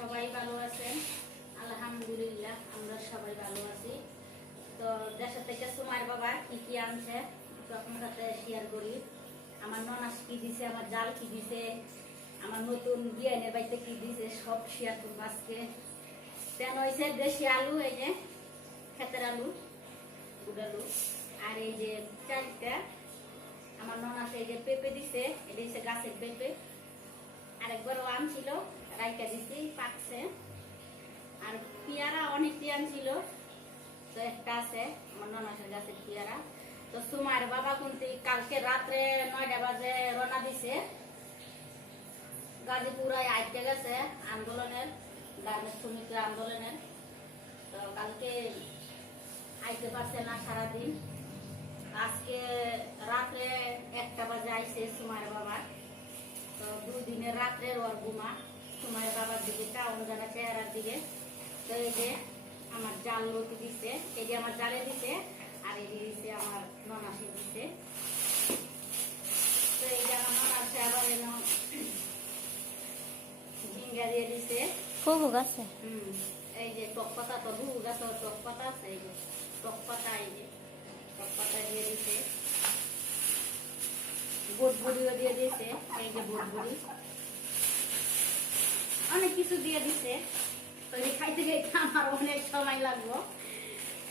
সবাই ভালো আছেন? আলহামদুলিল্লাহ, আমরা সবাই ভালো আছি। তো দেশের থেকে সুমার বাবা কি কি আনছে তো আপনার সাথে শেয়ার করি। আমার ননাস কি দিছে, আমার জাল কি দিছে, আমার নতুন বিয়ানের বাড়িতে কি দিছে, সব শেয়ার করব আজকে। তেন হয়েছে দেশি আলু, এই যে ক্ষেতের আলু উডালু আর এই যে চারটা, আমার ননাস এই যে পেঁপে দিছে এটা হচ্ছে গাছের পেঁপে। আরেকবারও আম ছিল রাইকা দিছি, পাকছে। আর পেয়ারা অনেক পেয়ান ছিল। তো একটা আছে, আমার ননাসের গাছের পেয়ারা। তো সুমার বাবা কিন্তু কালকে রাত্রে নয়টা বাজে রওনা দিছে। গাজীপুরায় আইতে গেছে আন্দোলনের, গার্মেন্টস শ্রমিকের আন্দোলনের। তো কালকে আইতে পারছে না সারাদিন। আজকে রাত্রে একটা বাজে আইছে সুমার বাবা। তো দুই দিনের রাত্রের ওর ঘুমা। সুমার বাবার দিকে টাউন জানা চেহারার দিকে। তো এই যে আমার জাল লতি দিছে এই যে আমার জালে দিছে আর এই দিছে আমার ননাসে দিছে। তো এই যে আমার ননাসে আবার এনো ঝিঙ্গা দিয়ে দিছে। খুব গাছে? হুম, এই যে টক পাতা তো ভুল গাছ টক পাতা আছে এই যে টক পাতা এই যে টক পাতা দিয়ে দিছে। বুট বুড়িও দিয়ে দিছে এই যে বুট বুড়ি কিছু দিয়ে দিছে। তো এই খাইতে খাইতে আমার অনেক সময় লাগবো।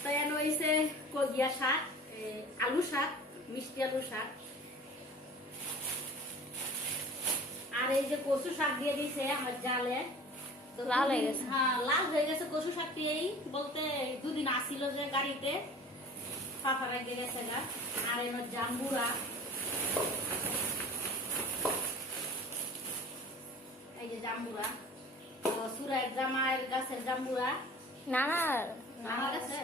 তো এন হইছে কগিয়া শাক আলু শাক মিষ্টি আলু শাক। আর এই যে কচু শাক দিয়ে দিছে আমার জালে। লাল হয়ে গেছে। হ্যাঁ লাল হয়ে গেছে কচু শাকটি এই বলতে দুদিন আসিল যে গাড়িতে। রেখে গেছে গা। আর এবার জাম্বুরা। এই যে জাম্বুরা। তো সুরায়ের জামাইয়ের গাছের জাম্বুরা না না নানা গেছে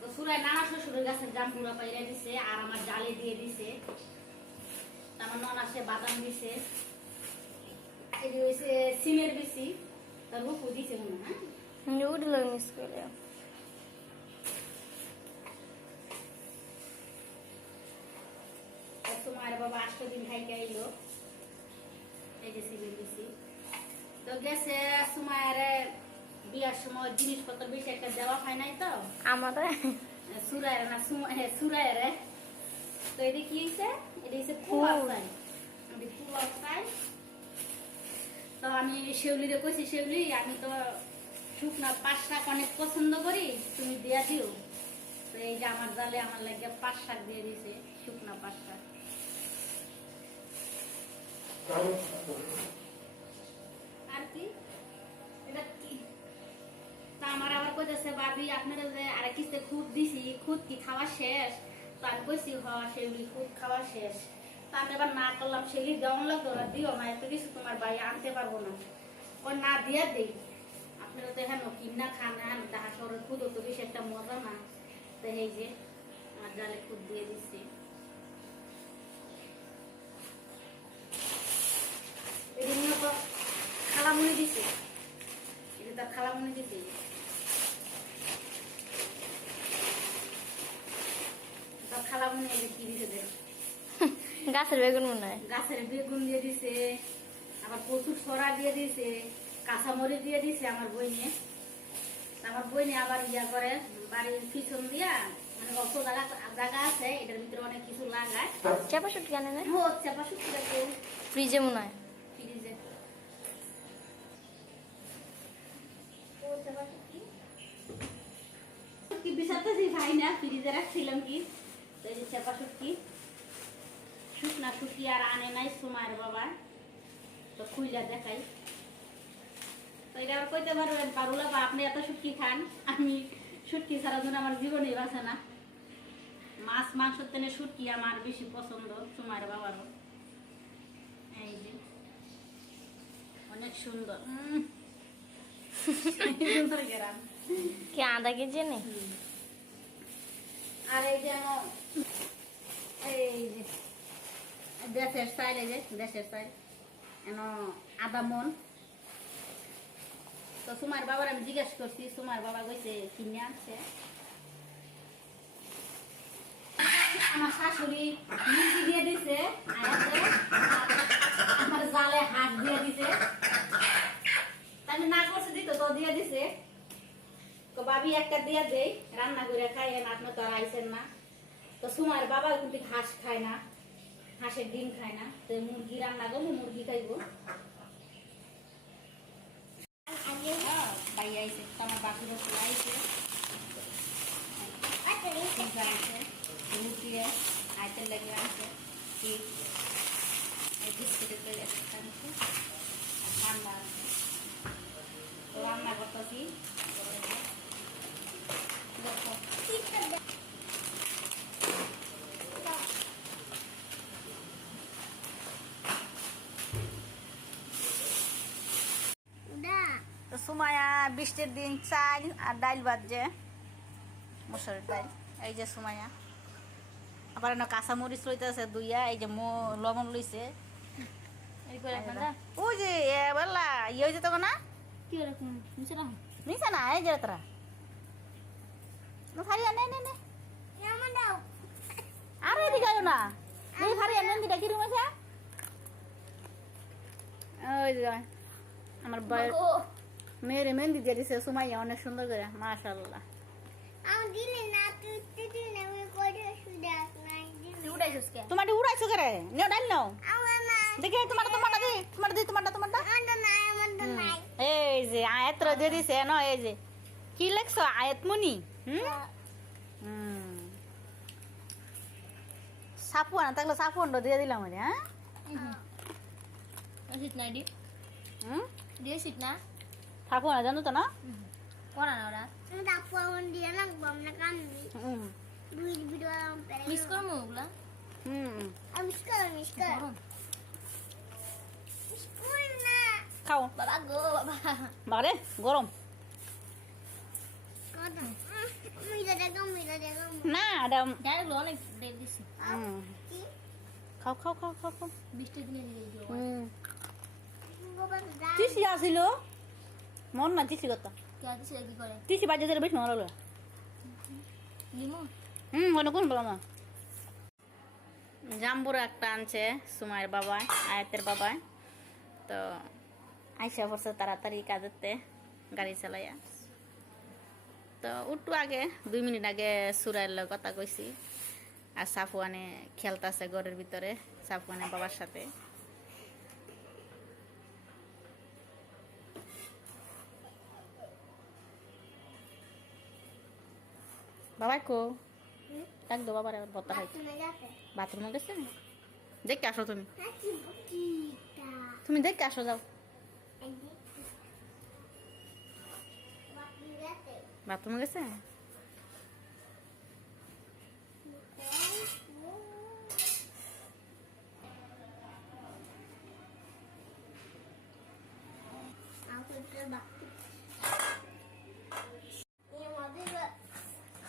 তো সুরায় নানা শ্বশুরের গাছের জাম্বুরা পাইরা দিছে আর আমার জালে দিয়ে দিছে আমার ননাসে বাদাম দিছে সিমের বেশি তার রূপও দিছে মনে হ্যাঁ? উঠল মিস করে তোমার বাবা আষ্ট দিন খাইতে আইলো এই যে সিমের বেশি তো গেছে সুমায়ের বিয়ার সময় জিনিসপত্র বেশি একটা দেওয়া হয় নাই তো। আমাদের? সুরায়ের না হ্যাঁ, সুরায়ের তো এটা কি হয়েছে? এটা। আসাই ফুল আসাই তো আমি শেউলিরে কইছি শেউলি আমি তো শুকনা পাট শাক অনেক পছন্দ করি তুমি দিয়া দিও। তো এই যে আমার জালে আমার লাগে পাট শাক দিয়ে দিছে শুকনা পাট শাক। আর আবার না করলাম, সেগুলি দেওয়ান লাগতো তোমার ভাই আনতে পারব না। ও না, দিয়া দিই। আপনারা তো এখানে কিনা খান দেখা শহরের খুদ তো বেশি একটা মজা না। তো এই যে, আমার জালে খুদ দিয়ে দিচ্ছি এদিন তো খালামুনি দিছে এটা তার খালামুনি দিছে তার খালামুনি এই যে কি দিছে দেখ গাছের বেগুন মনে হয়। গাছের বেগুন দিয়ে দিছে আবার কচুর ছড়া দিয়ে দিছে কাঁচামরিচ দিয়ে দিছে আমার বইনে। আমার বইনে আবার ইয়া করে বাড়ির পিছন দিয়া মানে অল্প জায়গা জায়গা আছে এটার ভিতরে অনেক কিছু লাগায়। চাপা শুট কেন না ও চাপা শুকিয়ে ফ্রিজে মনে হয়। ফ্রিজে। কি ভাই না ফ্রিজে রাখছিলাম কি? তো এই যে চাপা শুকি শুকনা শুকি আর আনে নাই সময়ের বাবা তো খুইলা দেখাই। তো এটা আবার কইতে পারবেন পারুলা বা আপনি এত শুটকি খান আমি শুটকি ছাড়া জন্য আমার জীবনেই বাঁচে না। মাছ মাংস তেনে শুটকি আমার বেশি পছন্দ সময়ের বাবারও। এই যে অনেক সুন্দর। সুন্দর গেরাম। কি আধা কেজি নেই আর এই যে আমার এই যে দেশের সাইড এই যে দেশের সাইড এন আদা মন তো সুমার বাবার আমি জিজ্ঞেস করছি সুমার বাবা গেছে কিনে আনছে আমার শাশুড়ি মিষ্টি দিয়ে দিছে আমার জালে হাত দিয়ে দিছে আমি না করছে দিত তো দিয়ে দিছে তো বাবি একটা দিয়ে দেই রান্না করে খাই না আপনি তো আর না তো সুমার বাবা কিন্তু হাঁস খায় না হাঁসের ডিম খায় না, তো মুরগি রান্না করলে মুরগি খাইবো। আইসে ঠিক আছে ঠান্ডা আছে। রান্না করতেছি দেখো তো সুমায়া বৃষ্টির দিন চাল আর ডাইল বাজছে মসুরের ডাইল। এই যে সুমাইয়া। আবার না কাঁচা মরিচ লইতেছে দুইয়া এই যে মো লবণ লইছে। ওই যে এ বললা ইয়ে হয়েছে তখন না? কি নিছে না এই যে তোরা ফারিয়া নে নে নে আর এদিকে আয়ো না। এই ফারিয়া মেহেন্দিটা কিরম আছে। ওই আমার বয় মেয়ের মেহেন্দি দিয়ে দিছে সুমাইয়া অনেক সুন্দর করে মাশাল্লাহ তুই তোমার উড়াইছো করে নেও ডাল নাও দেখে তোমার তোমারটা দি তোমার দি তোমারটা তোমারটা এই যে আয়াত দিয়ে দিছে ন এই যে কি লেখছো আয়াত মুনি হুম হুম সাপু আনা থাকলে সাপু আন্ড দিয়ে দিলাম হ্যাঁ দি হুম দিয়ে না সাপু আনা জানো তো না? করা না ওরা? হুম। মিস করব ওগুলা? হুম। গরম খাও। বাবা গো বাবা। বারে গরম। না। খাও খাও খাও খাও খাও। বৃষ্টির দিনে আসিল মন না তিসি কথা তিসি বাজে দিলে বেশ মনে লাগল হুম মনে কোন বলো না। জাম্বুরা একটা আনছে সুমায়ের বাবা আয়াতের বাবা তো আইসা পড়ছে তাড়াতাড়ি কাজেতে গাড়ি চালাইয়া। তো উঠু আগে দুই মিনিট আগে সুরাইল কথা কইছি। আর সাফুয়ানে খেলতাছে ঘরের ভিতরে সাফুয়ানে বাবার সাথে। বাবাই কো এক দো বাবার এবার ভর্তা খাইতে বাথরুমে গেছে? দেখে আসো তুমি। তুমি দেখে আসো যাও। বাথরুমে গেছে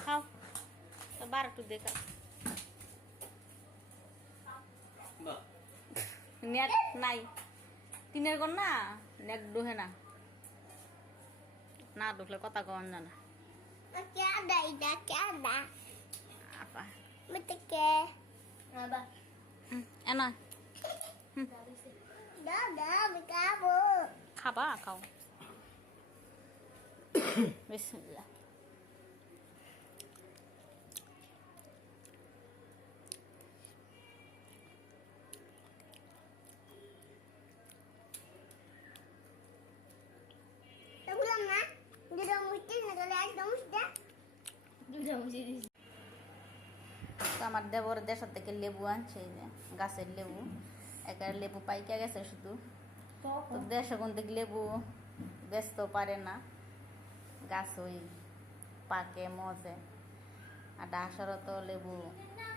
খাও দেখা নেট নাই। তিনের কোন না নেট ডুহে না। না ঢুকলে কথা কন জানা আপা। এনা। খাবা খাও। বিসমিল্লাহ। তো আমার দেবর দেশের থেকে লেবু আনছে গাছের লেবু। একার লেবু পাইকা গেছে শুধু। তো দেশে কোন লেবু বেচতেও পারে না। গাছ ওই পাকে, মজে। আর ডাসরও তো লেবু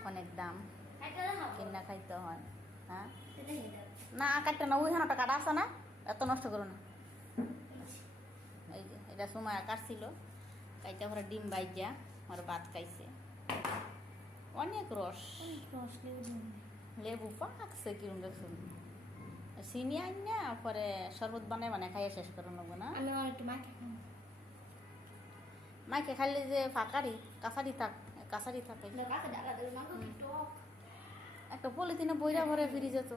অনেক দাম। কিনা খাইতে হয় হ্যাঁ? না কাটতে না ওইখানটা কাটা আছে না, এত নষ্ট করো না। এই এটা সময় কাটছিল। কাইতে পরে ডিম বাইজা। আর ভাত খাইছে। অনেক রস। লেবু পাকছে কিরম দেখুন। চিনি আন না পরে শরবত বানাই বানাই খাইয়ে শেষ করে নেব না। মাইকে খাইলে যে ফাঁকারি কাছারি থাক কাছারি থাকে। একটা পলিথিনে বইরা ভরে ফিরে যেত